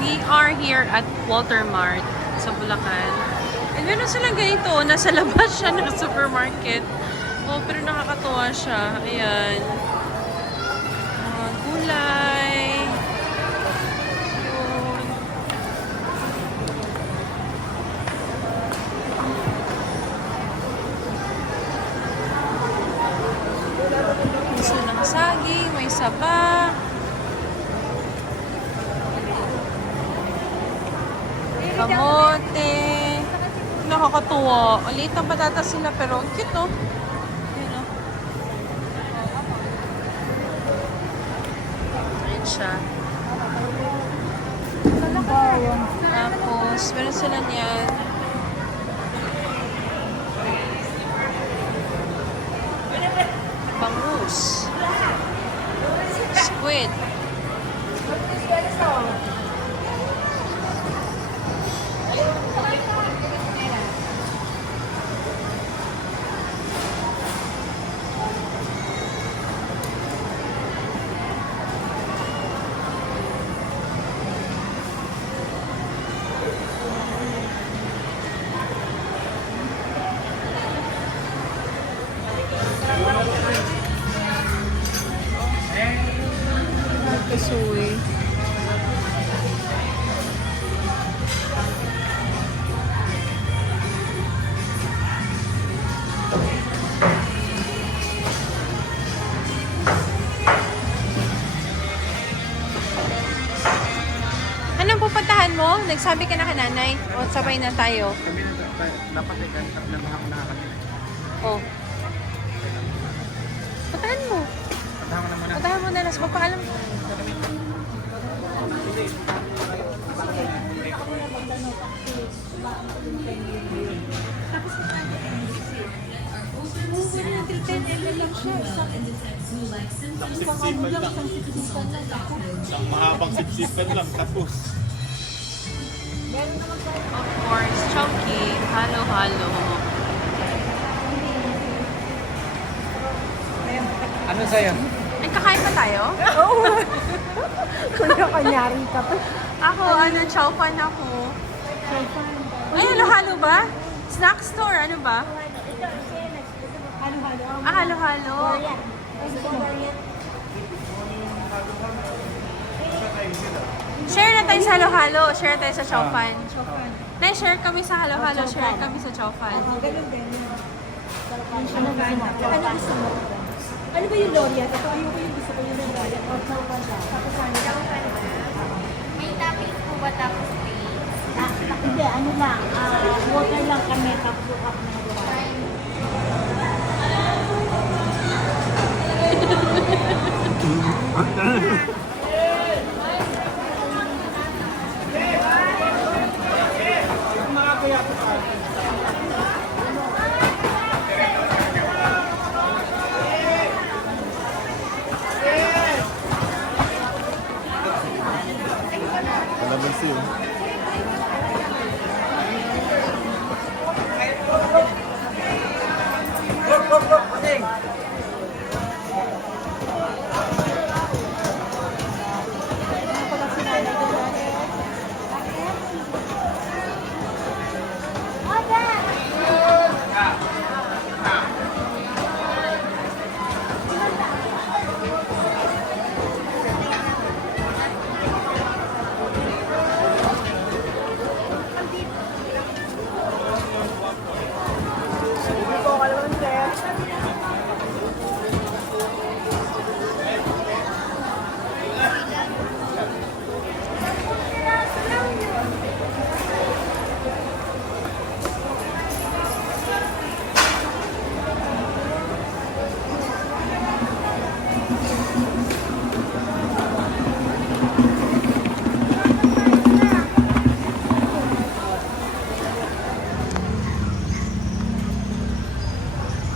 We are here at Walter Mart sa Bulacan. And meron silang ganito, nasa labas siya ng supermarket. Oh, pero nakakatuwa siya. Ayan. Gulay. Yun. Gusto ng saging, may saba. Kamote. Nakakatuwa. Ulit ang patatas sila pero cute, no? Yun, no? Ayan siya. Tapos, meron sila niyan. Bangus. Squid. Kasuwi. Anong pupuntahan mo? Nagsabi ka na kay nanay? O sabay na tayo? Kami dapat ay ganap na bahang nakakatid. Oh. Puntahan mo. Tama naman na. Puntahan mo na lang. Magpaalam mo. Isang mahabang sipsipan lang, tapos. Of course, chunky. Halo-halo. Ano sa'yo? Ay, kakain pa tayo? Oo. Kuya, kanyari ka pa. Ako, chow fan ako. Ay, halo-halo ba? Snack store, ano ba? Halo-halo. Ah, halo-halo. Share na tayo sa halo-halo. Share tayo sa chow fan. Nay, share kami sa halo-halo. Share kami sa chow fan. Ganun, ganun. Ano gusto mo? Ano ba yung L'Oreal? Ito ayoko yung gusto ko yung L'Oreal. O, chow pan siya. Tapos ano? Chow pan ba? May toppings po ba tapos plates? Hindi, ano lang. Water lang kami. Tapos up na nagawa. Kalamansi yun.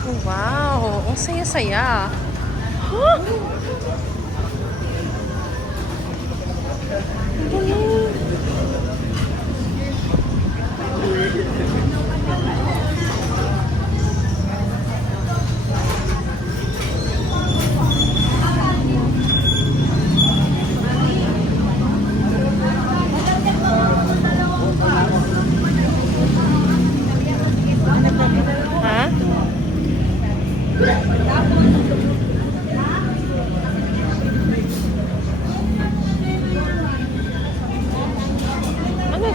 Oh, wow. Ang saya-saya.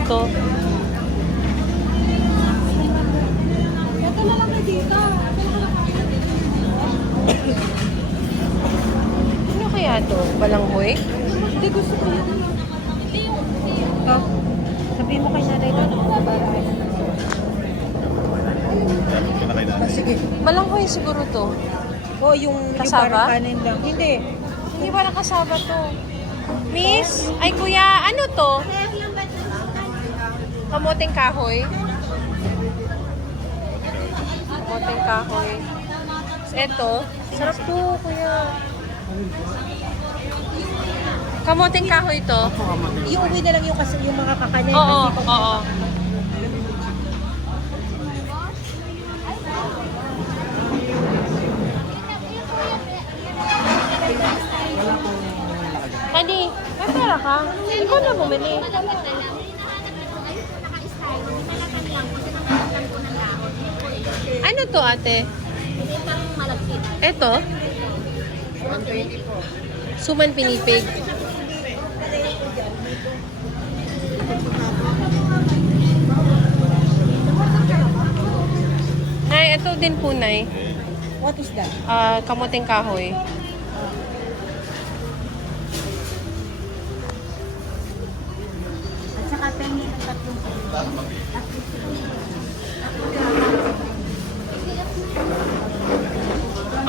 to. Ito na lang na dito. Ano kaya to? Balanghoy? Hindi, gusto ko yun. Ito. Sabihin mo kay nanay ito. Sige. Balanghoy siguro to. O, yung Kasaba? parang kanin lang. Hindi. Hindi ba nakasama to? Miss? Ay kuya, ano to? Kamuting kahoy? Kamuting kahoy. Ito, sarap to kuya. Kamuting kahoy to? Iuwi na lang yung, yung mga kakanin. Oo, Kasi- oo. Honey, may pera ka? Ikaw na bumili. Ano to ate? Ito? Suman pinipig. Nay, ito din po, Nay. What is that? Kamuting kahoy. At saka pengi ng tatlong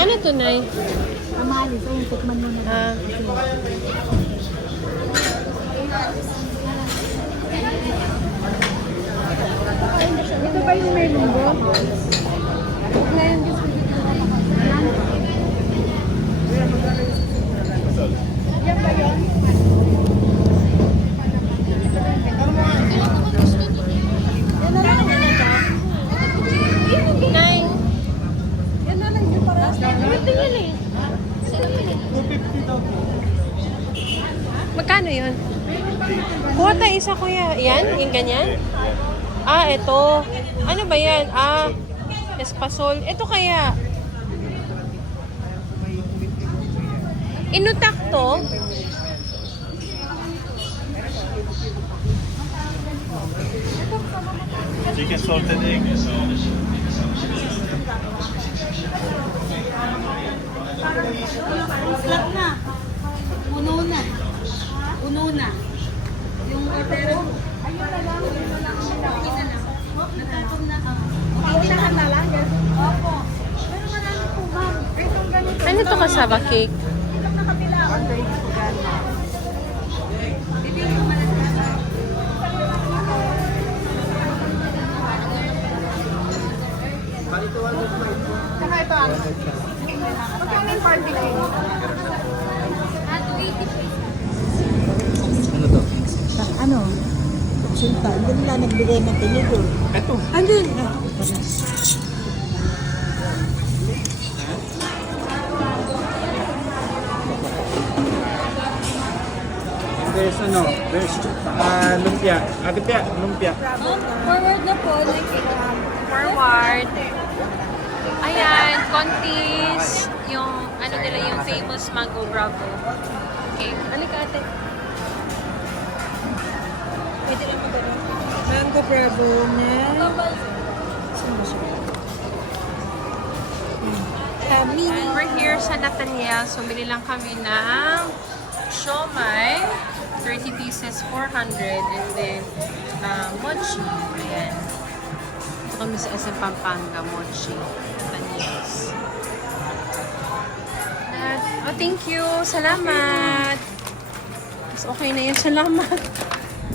Ano to, Nay? Amalis. Ayun, tikman mo na. Ah, Ito ba yung may munggo? Yan ba yun? Yan na lang. Nay, Yan na lang yung para. ito yun eh. Magkano yun? Kuha tayo isa, kuya. Yan? Yung ganyan? Ito. Ano ba yan? Espasol. Ito kaya. Inutak to? Chicken salted egg. Slap na. Uno na. Uno na. Yung order. Ayun na lang. Ayun na lang. Okay na lang. Natatong na. Paunahan na lang. Opo. Pero marami po, ma'am. Itong ganito. Ano to kasaba cake? Itong nakapila. Bibili mo malaki. Saka ito ano? Magkano yung party cake? Ano? Sinta. Hindi nila nagbigay ng tinidor. Ito. Andun. There's lumpia. Ate Pia, lumpia. Forward na po. Forward. Ayan, Contis. Yung, ano nila, yung famous Mango Bravo. Okay, halika ate. Pwede lang magano. Mango Bravo na. Sino siya? Mini. We're here sa Nathaniel. So, bili lang kami ng siomai. 30 pieces, 400. And then, mochi. Ayan. Ito kami sa SM Pampanga, mochi. Nathaniel's. Thank you. Salamat. Mas okay na yun. Salamat.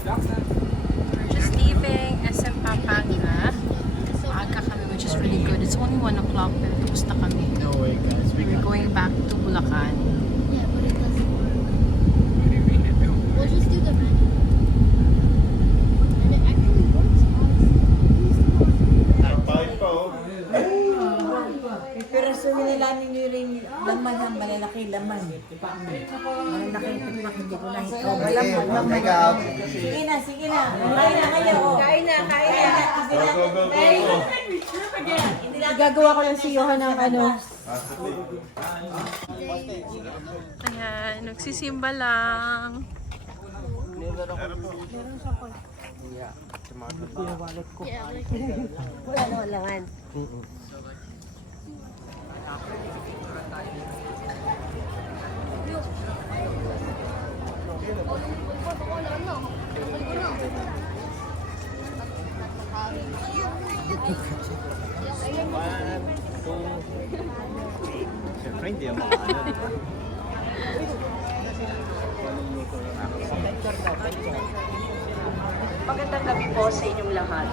We're just leaving SM Pampanga. Maaga kami, which is really good. It's only 1 o'clock, pero tapos na kami. No way, guys. We're going back to Bulacan. Yeah, but it doesn't. We'll just do the manual. And it actually works. Bye po. Pero nila ninyo rin laman ng malalaki laman. Malalaki tikmak hindi ko nakita. Laman. Sige na, sige na. Kain na kayo. Kain na, kain na. Go, go, go, go. Gagawa ko lang si Johan ng ano. Ayan, nagsisimba lang. Wala naman langan. Siyempre, hindi ang mga ano, di ba? Magandang gabi po sa inyong lahat.